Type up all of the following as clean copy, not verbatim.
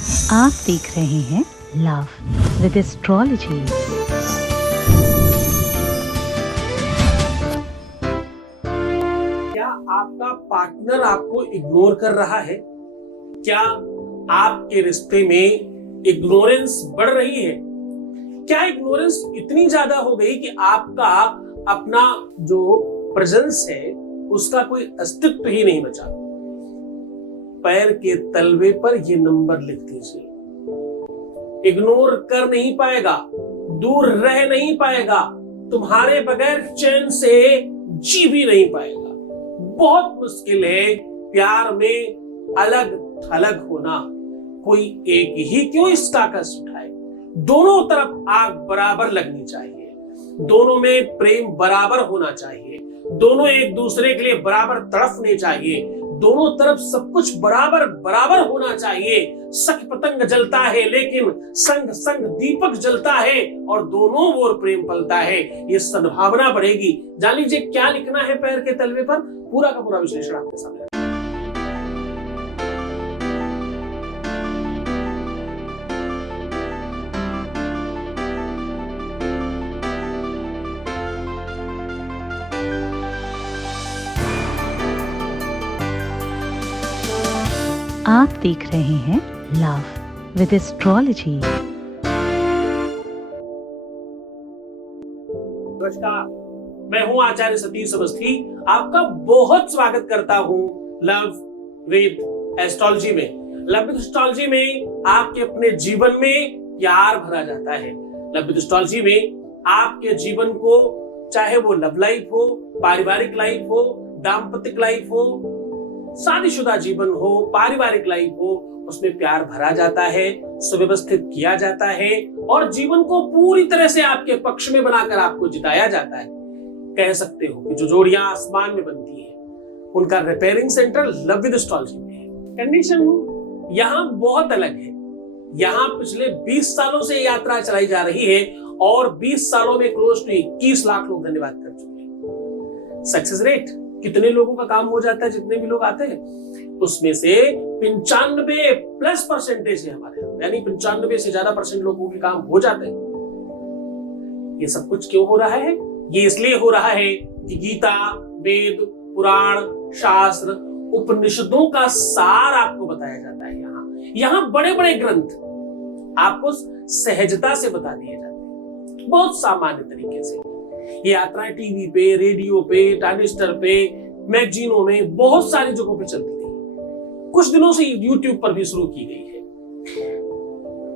आप देख रहे हैं लव विद एस्ट्रोलॉजी। क्या आपका पार्टनर आपको इग्नोर कर रहा है? क्या आपके रिश्ते में इग्नोरेंस बढ़ रही है? क्या इग्नोरेंस इतनी ज्यादा हो गई कि आपका अपना जो प्रेजेंस है उसका कोई अस्तित्व ही नहीं बचा? पैर के तलवे पर ये नंबर लिख दीजिए। इग्नोर कर नहीं पाएगा, दूर रह नहीं पाएगा, तुम्हारे बगैर चैन से जी भी नहीं पाएगा। बहुत मुश्किल है प्यार में अलग थलग होना। कोई एक ही क्यों इसका कष्ट उठाए? दोनों तरफ आग बराबर लगनी चाहिए, दोनों में प्रेम बराबर होना चाहिए, दोनों एक दूसरे के लिए बराबर तड़पने चाहिए, दोनों तरफ सब कुछ बराबर बराबर होना चाहिए। सख पतंग जलता है लेकिन संग संग दीपक जलता है और दोनों ओर प्रेम पलता है। ये सद्भावना बढ़ेगी। जान लीजिए क्या लिखना है पैर के तलवे पर, पूरा का पूरा विश्लेषण आपके सामने। आप देख रहे हैं लव विद एस्ट्रोलॉजी। नमस्कार, मैं हूं आचार्य सतीश अवस्थी। आपका बहुत स्वागत करता हूं लव विद एस्ट्रोलॉजी में। लव विद एस्ट्रोलॉजी में आपके अपने जीवन में प्यार भरा जाता है। लव विद एस्ट्रोलॉजी में आपके जीवन को, चाहे वो लव लाइफ हो, पारिवारिक लाइफ हो, दाम्पत्य लाइफ हो, शादीशुदा जीवन हो, पारिवारिक लाइफ हो, उसमें प्यार भरा जाता है, सुव्यवस्थित किया जाता है और जीवन को पूरी तरह से आपके पक्ष में बनाकर आपको जिताया जाता है। कह सकते हो कि जो जोड़ियां आसमान में बनती हैं, उनका repairing centre love with astrology में है। कंडीशन यहाँ बहुत अलग है। यहाँ पिछले 20 सालों से यात्रा चलाई जा रही है और 20 सालों में क्लोज टू 21 लाख लोग धन्यवाद कर चुके हैं। सक्सेस रेट कितने लोगों का काम हो जाता है? जितने भी लोग आते हैं उसमें से 95+ % है हमारे, यानी 95 से ज्यादा % लोगों के काम हो जाते हैं। ये सब कुछ क्यों हो रहा है? ये इसलिए हो रहा है कि गीता, वेद, पुराण, शास्त्र, उपनिषदों का सार आपको बताया जाता है। यहाँ बड़े बड़े ग्रंथ आपको सहजता से बता दिए जाते हैं, बहुत सामान्य तरीके से। ये यात्राएं टीवी पे, रेडियो पे, ट्रांजिस्टर पे, मैगजीनों में, बहुत सारी जगहों पे चलती थी। कुछ दिनों से यूट्यूब पर भी शुरू की गई है।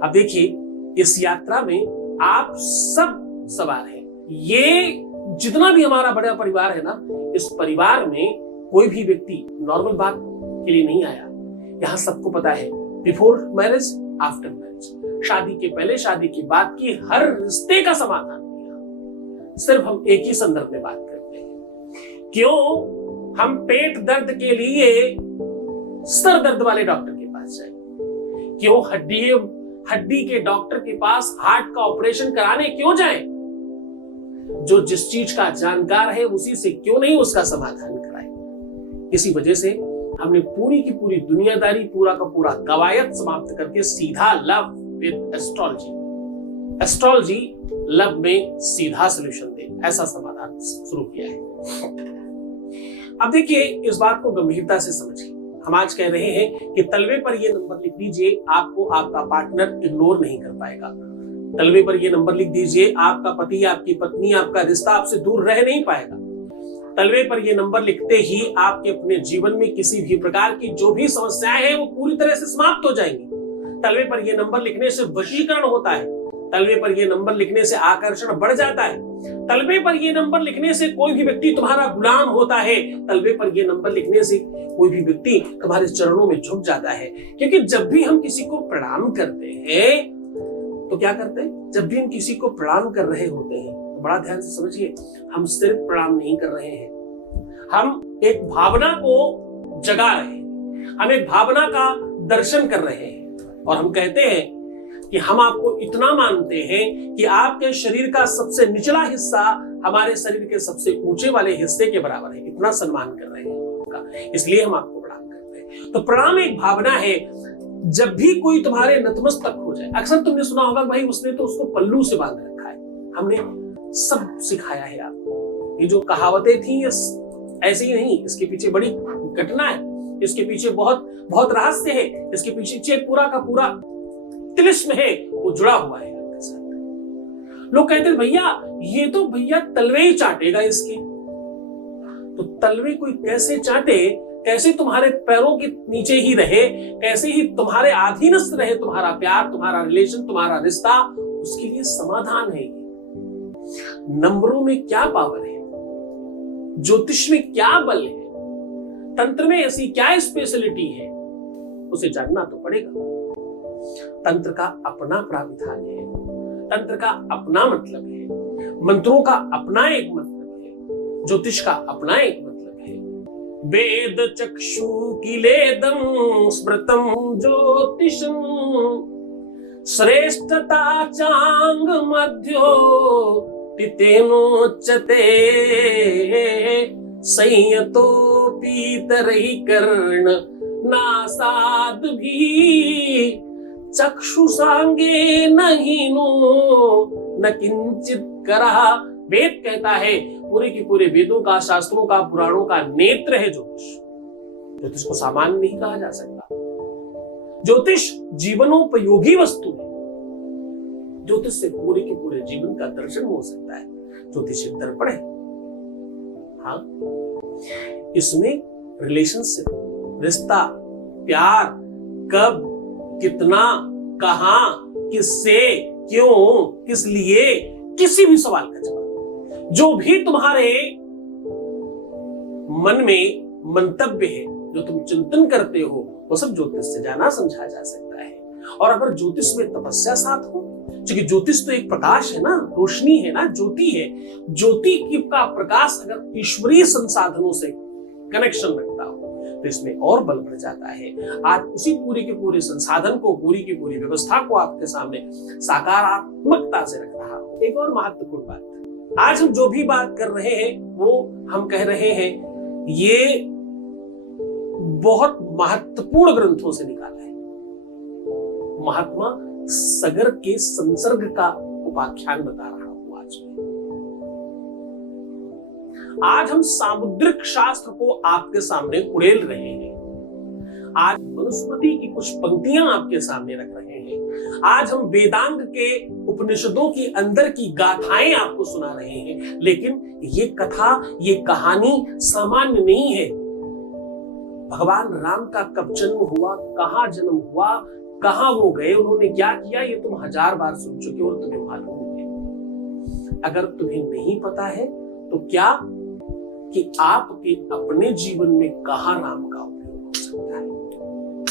अब देखिए, इस यात्रा में आप सब सवार हैं। ये जितना भी हमारा बड़ा परिवार है ना, इस परिवार में कोई भी व्यक्ति नॉर्मल बात के लिए नहीं आया। यहाँ सबको पता है बिफोर मैरिज, आफ्टर मैरिज, शादी के पहले, शादी के बाद की हर रिश्ते का समाधान। सिर्फ हम एक ही संदर्भ में बात करते हैं। क्यों हम पेट दर्द के लिए सर दर्द वाले डॉक्टर के पास जाए? क्यों हड्डी के डॉक्टर के पास हार्ट का ऑपरेशन कराने क्यों जाए? जो जिस चीज का जानकार है उसी से क्यों नहीं उसका समाधान कराए? इसी वजह से हमने पूरी की पूरी दुनियादारी, पूरा का पूरा कवायद समाप्त करके सीधा love with astrology, astrology love में सीधा सॉल्यूशन दे, ऐसा समाधान शुरू किया है। अब देखिए, इस बात को गंभीरता से समझिए। हम आज कह रहे हैं कि तलवे पर ये नंबर लिख दीजिए, आपको आपका पार्टनर इग्नोर नहीं कर पाएगा। तलवे पर ये नंबर लिख दीजिए, आपका पति, आपकी पत्नी, आपका रिश्ता आपसे दूर रह नहीं पाएगा। तलवे पर ये नंबर लिखते ही आपके अपने जीवन में किसी भी प्रकार की जो भी समस्याएं हैं वो पूरी तरह से समाप्त हो जाएंगी। तलवे पर ये नंबर लिखने से वशीकरण होता है। तलवे पर ये नंबर लिखने से आकर्षण बढ़ जाता है। तलवे पर ये नंबर लिखने से कोई भी व्यक्ति तुम्हारा गुलाम होता है। तलवे पर ये नंबर लिखने से कोई भी व्यक्ति तुम्हारे चरणों में झुक जाता है। क्योंकि जब भी हम किसी को प्रणाम करते हैं तो क्या करते हैं? जब भी हम किसी को प्रणाम कर रहे होते हैं तो बड़ा ध्यान से समझिए, हम सिर्फ प्रणाम नहीं कर रहे हैं, हम एक भावना को जगा रहे हैं, हम एक भावना का दर्शन कर रहे हैं। और हम कहते हैं कि हम आपको इतना मानते हैं कि आपके शरीर का सबसे निचला हिस्सा हमारे शरीर के सबसे ऊंचे वाले हिस्से के बराबर है। इतना सम्मान कर रहे हैं आपका, इसलिए हम आपको प्रणाम करते हैं। तो प्रणाम एक भावना है। जब भी कोई तुम्हारे नतमस्तक हो जाए, अक्सर तुमने सुना होगा भाई उसने तो उसको पल्लू से बांध रखा है। हमने सब सिखाया है आपको। ये जो कहावतें थी ये ऐसे ही नहीं, इसके पीछे बड़ी घटना है, इसके पीछे बहुत बहुत रहस्य है, इसके पीछे पूरा का पूरा तिलिस्म है, वो जुड़ा हुआ है आपके साथ। लोग कहते हैं भैया ये तो भैया तलवे ही चाटेगा इसके। तो तलवे कोई कैसे चाटे, कैसे तुम्हारे पैरों के नीचे ही रहे, कैसे ही तुम्हारे अधीनस्थ रहे तुम्हारा प्यार, तुम्हारा रिलेशन, तुम्हारा रिश्ता, उसके लिए समाधान है। नंबरों में क्या पावर है, ज्योतिष में क्या बल है, तंत्र में ऐसी क्या स्पेशलिटी है, उसे जानना तो पड़ेगा। तंत्र का अपना प्राविधान है, तंत्र का अपना मतलब है, मंत्रों का अपना एक मतलब है, ज्योतिष का अपना एक मतलब है। वेद चक्षु किलेदं स्मृतं ज्योतिषं श्रेष्ठता चांग मध्यो तितेनोच्यते संयतो पीतरहि कर्ण नासाद भी चक्षुषांगे नहीनो न किंचित करा। वेद कहता है, पूरे के पूरे वेदों का, शास्त्रों का, पुराणों का नेत्र है ज्योतिष। ज्योतिष को सामान्य नहीं कहा जा सकता। ज्योतिष जीवनोपयोगी वस्तु है। ज्योतिष से पूरे के पूरे जीवन का दर्शन हो सकता है। ज्योतिष एक दर्पण है। हाँ, इसमें रिलेशनशिप, रिश्ता, प्यार, कब, कितना, कहां, किससे, क्यों, किस लिए, किसी भी सवाल का जवाब, जो भी तुम्हारे मन में मंतव्य है, जो तुम चिंतन करते हो, वो सब ज्योतिष से जाना समझा जा सकता है। और अगर ज्योतिष में तपस्या साथ हो, क्योंकि ज्योतिष तो एक प्रकाश है ना, रोशनी है ना, ज्योति है। ज्योति का प्रकाश अगर ईश्वरीय संसाधनों से कनेक्शन रखता हो तो इसमें और बल बढ़ जाता है। आज उसी पूरे के पूरे संसाधन को, पूरी की पूरी व्यवस्था को आपके सामने सकारात्मकता से रख रहा हूं। एक और महत्वपूर्ण बात, आज हम जो भी बात कर रहे हैं वो हम कह रहे हैं ये बहुत महत्वपूर्ण ग्रंथों से निकाला है। महात्मा सगर के संसर्ग का उपाख्यान बता रहा हूं आज हम सामुद्रिक शास्त्र को आपके सामने उड़ेल रहे हैं। आज मनुस्मृति की कुछ पंक्तियां आपके सामने रख रहे हैं। आज हम वेदांत के उपनिषदों की अंदर की गाथाएं आपको सुना रहे हैं। लेकिन ये कथा, ये कहानी सामान्य नहीं है। भगवान राम का कब जन्म हुआ, कहां जन्म हुआ, कहां वो गए, उन्होंने क्या किया, ये तुम 1000 बार सुन चुके हो और तुम्हें मालूम है। अगर तुम्हें नहीं पता है तो क्या कि आपके अपने जीवन में कहां राम का उपयोग हो सकता है,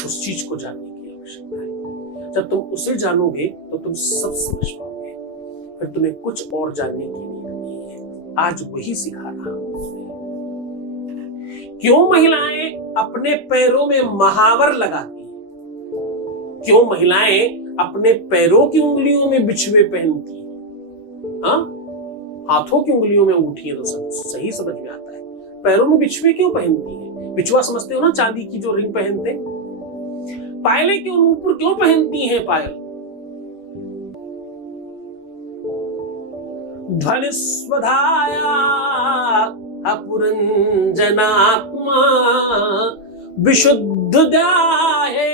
उस चीज को जानने की आवश्यकता है। जब तुम उसे जानोगे तो तुम सब समझ पाओगे, फिर तुम्हें कुछ और जानने की नीड नहीं है। आज वही सिखा रहा हूं। क्यों महिलाएं अपने पैरों में महावर लगाती हैं? क्यों महिलाएं अपने पैरों की उंगलियों में बिछुए पहनती हैं? हाँ, हाथों की उंगलियों में अंगूठियां तो सब सही समझ में आता है, पैरों में बिछुए क्यों पहनती हैं? बिछुआ समझते हो ना, चांदी की जो रिंग पहनते। पायलें क्यों ऊपर क्यों पहनती हैं पायल? ध्वनिस्वधाया अपुरंजनात्मा विशुद्ध ध्याये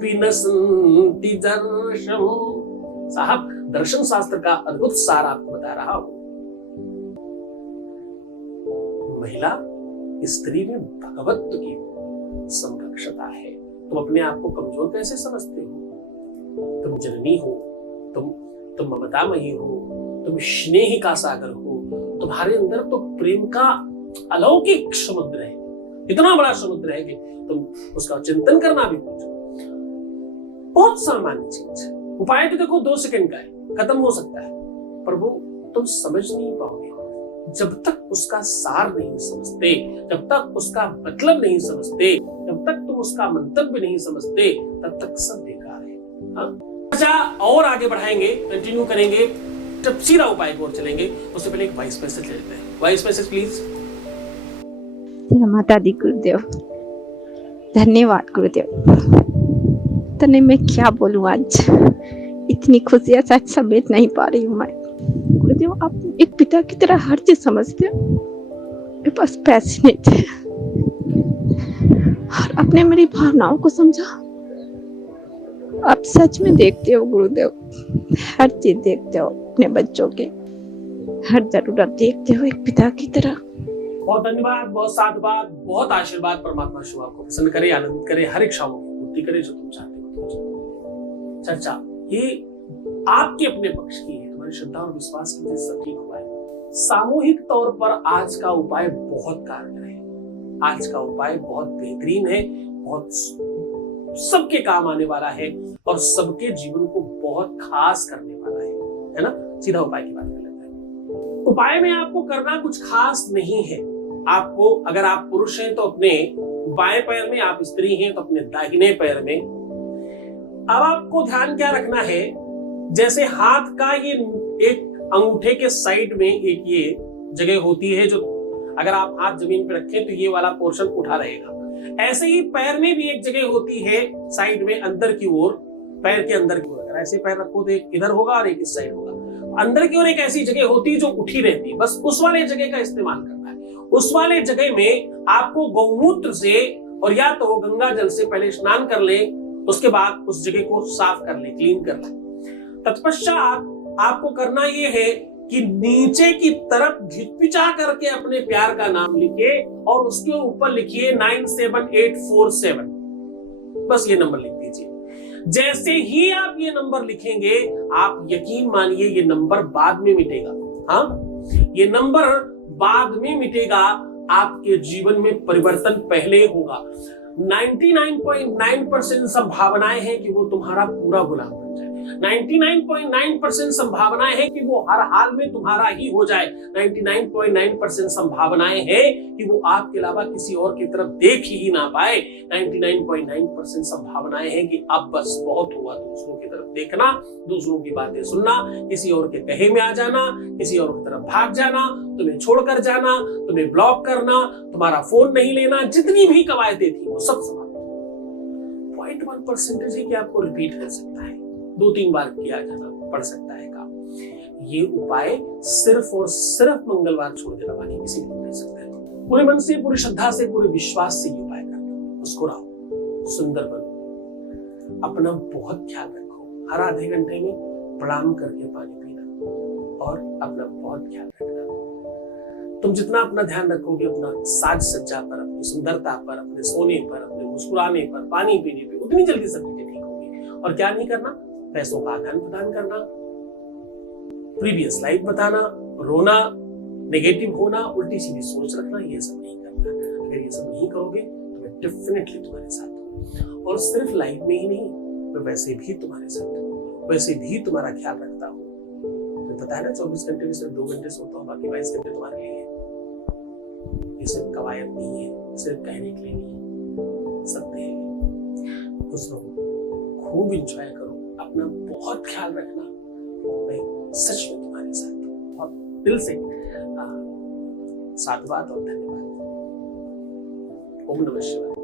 पिनसन्ति दर्शम। साहब, दर्शन शास्त्र का अद्भुत सार आपको बता रहा हूं। महिला स्त्री में भगवत्व की समकक्षता है। तुम अपने आप को कमजोर कैसे समझते हो? तुम जननी हो, तुम ममतामयी हो, तुम स्नेह का सागर हो। तुम्हारे अंदर तो प्रेम का अलौकिक समुद्र है, इतना बड़ा समुद्र है कि तुम उसका चिंतन करना भी कुछ बहुत सामान्य चीज है। उपाय तो देखो 2 सेकंड का है, खत्म हो सकता है, पर वो तुम समझ नहीं पाओगे जब तक उसका सार नहीं समझते, जब तक उसका मतलब नहीं समझते, जब तक तुम उसका मंतव्य नहीं समझते, तब तक सब बेकार है। अच्छा, और आगे बढ़ाएंगे, कंटिन्यू करेंगे, तपसीरा उपाय की ओर चलेंगे। उससे पहले एक वॉइस मैसेज लेते हैं। Voice message please. जय माता दी गुरुदेव। धन्यवाद गुरुदेव। पता नहीं मैं क्या बोलूं, आज इतनी खुशियां शायद समेट नहीं पा रही हूँ मैं। गुरुदेव, आप एक पिता की तरह हर चीज समझते हो। मेरे पास पैसे नहीं थे और आपने मेरी भावनाओं को समझा। आप सच में देखते हो गुरुदेव, हर चीज देखते हो, अपने बच्चों की हर जरूरत देखते हो एक पिता की तरह। बहुत धन्यवाद, बहुत साधुवाद, बहुत आशीर्वाद। परमात्मा शिव आपको प्रसन्न करे, आनंद करे, हर इच्छाओं की पूर्ति करे जो तुम चाहते हो। चर्चा ये आपके अपने पक्ष की है, तुम्हारी श्रद्धा और विश्वास की वजह से सब ठीक हुआ है। सामूहिक तौर पर आज का उपाय बहुत कारगर है, आज का उपाय बहुत बेहतरीन है, बहुत सबके काम आने वाला है और सबके जीवन को बहुत खास करने वाला है ना। सीधा उपाय की बात कर लेते हैं। उपाय में आपको करना कुछ खास नहीं है। आपको, अगर आप पुरुष हैं तो अपने बाएं पैर में, आप स्त्री हैं तो अपने दाहिने पैर में। अब आपको ध्यान क्या रखना है, जैसे हाथ का ये एक अंगूठे के साइड में एक ये जगह होती है जो अगर आप हाथ जमीन पे रखें तो ये वाला पोर्शन उठा रहेगा, ऐसे ही पैर में भी एक जगह होती है साइड में अंदर की ओर, पैर के अंदर की ओर। अगर ऐसे पैर रखो तो एक इधर होगा और एक इस साइड होगा। अंदर की ओर एक ऐसी जगह होती है जो उठी रहती है, बस उस वाले जगह का इस्तेमाल करना है। उस वाले जगह में आपको गौमूत्र से और या तो गंगा जल से पहले स्नान कर ले, उसके बाद उस जगह को साफ कर ले, क्लीन कर ले। तत्पश्चात आपको करना ये है कि नीचे की तरफ घिचपिचा करके अपने प्यार का नाम लिखे और उसके ऊपर लिखिए 97847। बस ये नंबर लिख दीजिए। जैसे ही आप ये नंबर लिखेंगे, आप यकीन मानिए ये नंबर बाद में मिटेगा। हाँ, ये नंबर बाद में मिटेगा, आपके जीवन में परिवर्तन पहले होगा। 99.9% संभावनाएं हैं कि वो तुम्हारा पूरा गुलाम बन जाए। 99.9% संभावनाएं हैं कि वो हर हाल में तुम्हारा ही हो जाए। 99.9% संभावनाएं हैं कि वो आपके अलावा किसी और की तरफ देख ही ना पाए। 99.9% संभावनाएं हैं कि अब बस बहुत हुआ, दूसरों की तरफ देखना, दूसरों की बातें सुनना, किसी और के कहे में आ जाना, किसी और की तरफ भाग जाना, तुम्हें छोड़कर जाना, तुम्हें ब्लॉक करना, तुम्हारा फोन नहीं लेना, जितनी भी कवायदें थी वो सब समाप्त। 0.1% है कि आपको रिपीट कर सकता है, 2-3 बार किया जाना पड़ सकता है काम। ये उपाय सिर्फ और सिर्फ मंगलवार छोड़ देना, बाकी किसी भी नहीं कर सकता है। पूरे मन से, पूरी श्रद्धा से, पूरे विश्वास से ये उपाय करना। मुस्कुराओ, सुंदर बनो, अपना बहुत ख्याल रखो। हर आधे घंटे में प्रणाम करके पानी पीना और अपना बहुत ख्याल रखना। तुम जितना अपना ध्यान रखोगे, अपना साज सज्जा पर, अपनी सुंदरता पर, अपने सोने पर, अपने मुस्कुराने पर, पानी पीने पर, उतनी जल्दी सब चीजें ठीक होगी। और क्या नहीं करना, पैसों का आदान प्रदान करना, प्रीवियस लाइफ बताना, रोना, नेगेटिव होना, उल्टी सीधी सोच रखना, ये सब नहीं करना। अगर ये सब नहीं करोगे तो मैं डेफिनेटली तुम्हारे साथ हूँ, और सिर्फ लाइफ में ही नहीं, मैं वैसे भी तुम्हारे साथ हूँ, वैसे भी तुम्हारा ख्याल रखता हूँ। तो पता है ना, 24 घंटे में सिर्फ 2 घंटे सोता हूँ, बाकी 22 घंटे तुम्हारे लिए है। ये सिर्फ कवायद नहीं है, सिर्फ कहने के लिए नहीं है, सत्य है। खुश रहो, खूब इंजॉय करो, अपना बहुत ख्याल रखना। मैं सच में तुम्हारे साथ हूं। बहुत दिल से साधुवाद और धन्यवाद। ओम नमः शिवाय।